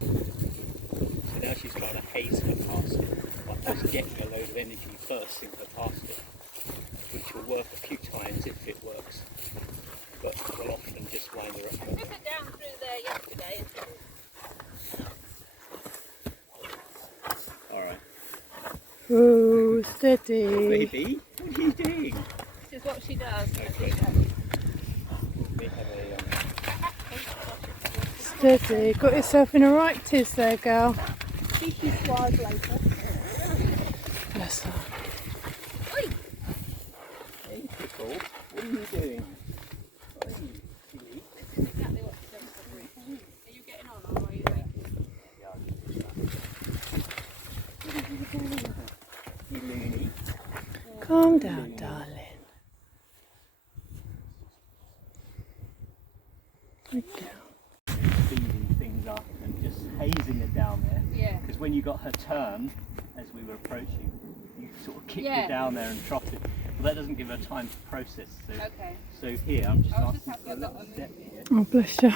So now she's trying to haze her past it, by just getting a load of energy bursting her past it, which will work a few times if it works, but will often just wind her up. I took her down through there yesterday. Alright. Ooh, steady. Baby, what are you doing? This is what she does. Okay. We have Steady. Got yourself in a right tiz there, girl. See, she squires later. Bless her. Oi! Hey, Pickle, what are you doing? What are you doing? Exactly what she does for me. Are you getting on or are you waiting? You loony. Calm down, darling. Good girl. Speeding things up and just hazing her down there. Yeah. Because when you got her turn, as we were approaching, you sort of kicked her down there and trotted. Well, that doesn't give her time to process. So, Okay. so here, I'm just I'll just asking have for a to little look step here. Oh, bless you.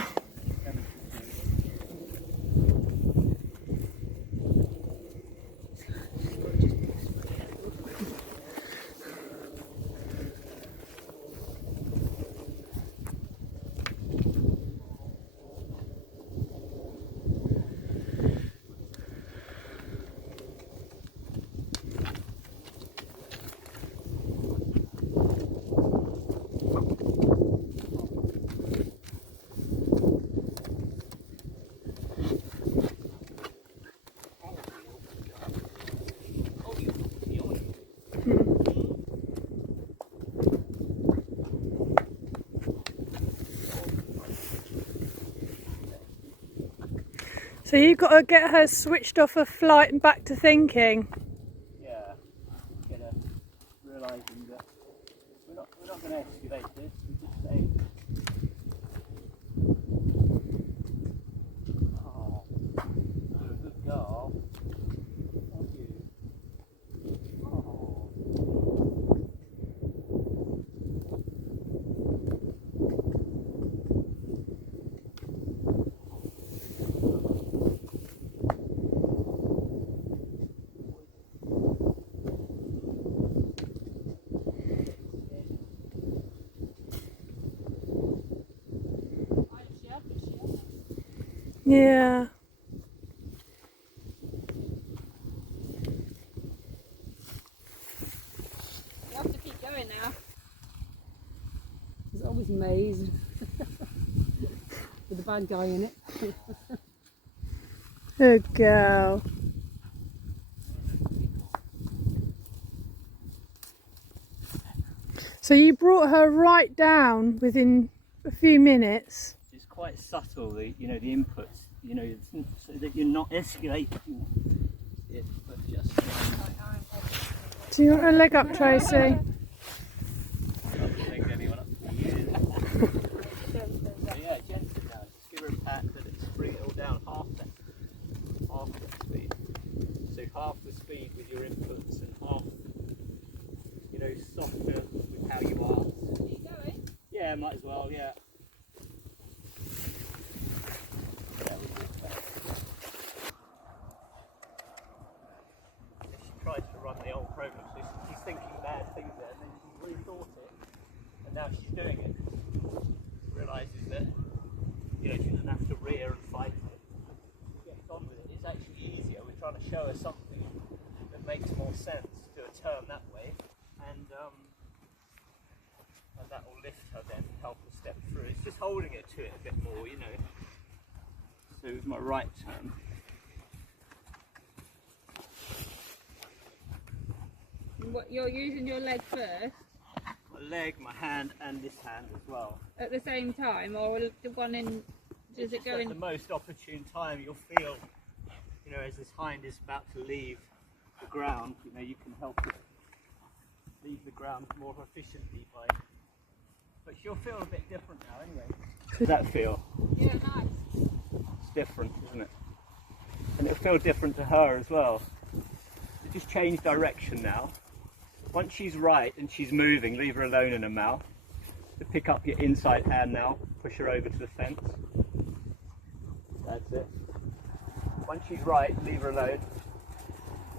So you've got to get her switched off of flight and back to thinking. Yeah, get her realising that we're not going to escalate this, we're just saying, oh, you're a good girl, aren't you? Oh. Yeah. You have to keep going now. There's always maze with a bad guy in it. Good girl. So you brought her right down within a few minutes. It's quite subtle, the inputs, so that you're not escalating it, but just... Do you want her leg up, Tracy? Yeah, gently now. Just give her a pat, let it bring it all down half the speed. So half the speed with your inputs and half, softer with how you are. Are you going? Yeah, might as well, yeah. She tries to run the old program, so she's thinking bad things there, and then she's rethought it, and now she's doing it. She realises that, she doesn't have to rear and fight it. She gets on with it. It's actually easier. We're trying to show her something that makes more sense to a turn that way, and that will lift her then and help her step through. It's just holding it to it a bit more, So with my right turn. What, you're using your leg first My leg, my hand, and this hand as well. at the same time, or the one in? Does it go At in? the most opportune time, you'll feel, as this hind is about to leave the ground, you can help it leave the ground more efficiently by. But she'll feel a bit different now, anyway. How does that feel? Yeah, nice. It's different, isn't it? And it'll feel different to her as well. So just change direction now. Once she's right and she's moving, leave her alone in her mouth. So pick up your inside hand now, push her over to the fence. That's it. Once she's right, leave her alone.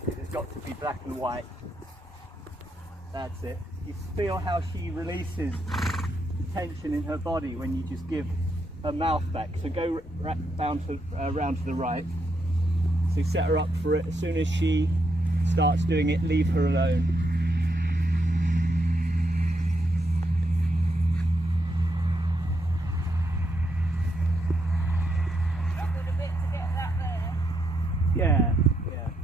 It's got to be black and white. That's it. You feel how she releases tension in her body when you just give her mouth back. So go round to the right. So set her up for it. As soon as she starts doing it, leave her alone. Yeah,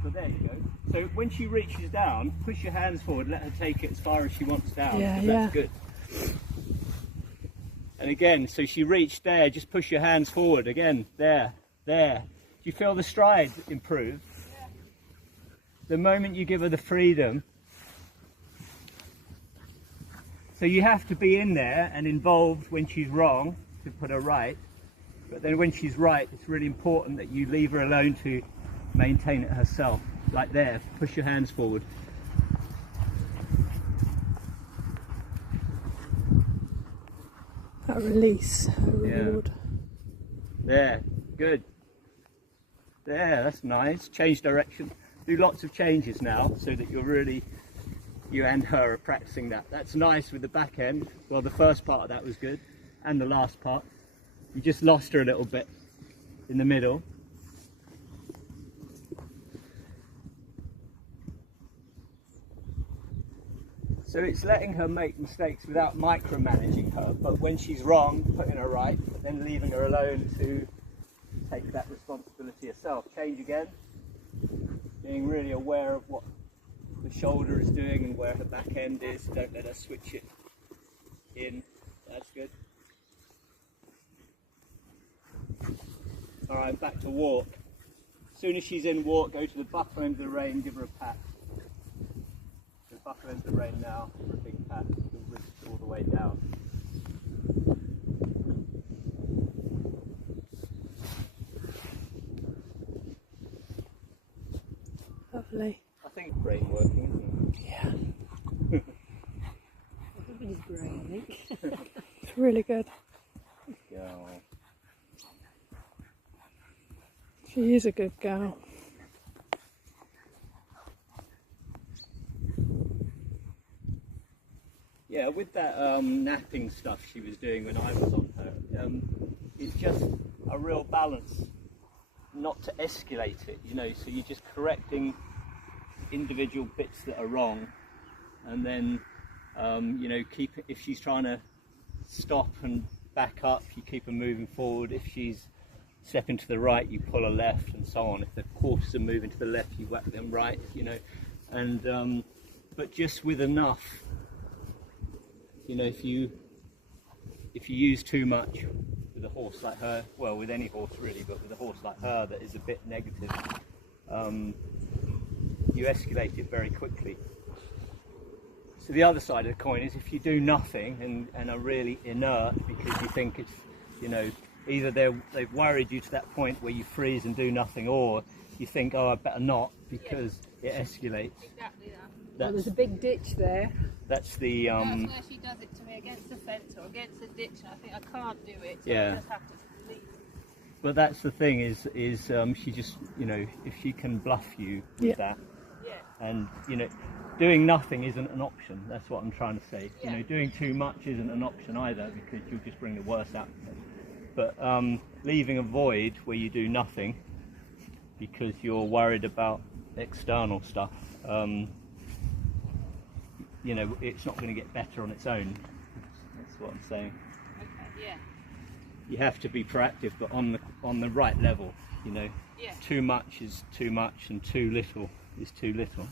so there you go. So when she reaches down, push your hands forward, let her take it as far as she wants down. Yeah, That's good. And again, so she reached there, just push your hands forward. Again, there. Do you feel the stride improve? Yeah. The moment you give her the freedom. So you have to be in there and involved when she's wrong to put her right. But then when she's right, it's really important that you leave her alone to maintain it herself. Like there, push your hands forward. That release, reward. There, good. There, that's nice. Change direction. Do lots of changes now so that you and her are practicing that. That's nice with the back end. Well, the first part of that was good, and the last part. You just lost her a little bit in the middle. So it's letting her make mistakes without micromanaging her, but when she's wrong, putting her right, but then leaving her alone to take that responsibility herself. Change again, being really aware of what the shoulder is doing and where her back end is. Don't let her switch it in. That's good. All right, back to walk. As soon as she's in walk, go to the buckle end of the rein, give her a pat. So buckle end of the rein now for a big pat, the wrist all the way down. Lovely. I think brain working, isn't it? Yeah. Everybody's brain, I think. It's really good. Yeah. She is a good girl. Yeah, with that napping stuff she was doing when I was on her, it's just a real balance not to escalate it, you know, so you're just correcting individual bits that are wrong, and then, you know, keep it, if she's trying to stop and back up, you keep her moving forward. If she's stepping to the right, you pull her left, and so on. If the horses are moving to the left, you whack them right, you know, and but just with enough. You know, if you use too much with a horse like her, well, with any horse really, but with a horse like her that is a bit negative, you escalate it very quickly. So the other side of the coin is if you do nothing and are really inert because you think it's, you know, either they've worried you to that point where you freeze and do nothing, or you think, oh, I better not because it escalates. Exactly that. Well, there's a big ditch there. That's the That's where she does it to me, against the fence or against the ditch, and I think I can't do it, so Yeah. I just have to leave. But that's the thing is she just, you know, if she can bluff you with that, Yeah. and you know, doing nothing isn't an option. That's what I'm trying to say. Yeah. You know, doing too much isn't an option either, because you'll just bring the worst out of it. But leaving a void where you do nothing because you're worried about external stuff, you know, it's not going to get better on its own. That's what I'm saying. Okay, yeah. You have to be proactive, but on the right level. You know, Yeah. too much is too much, and too little is too little.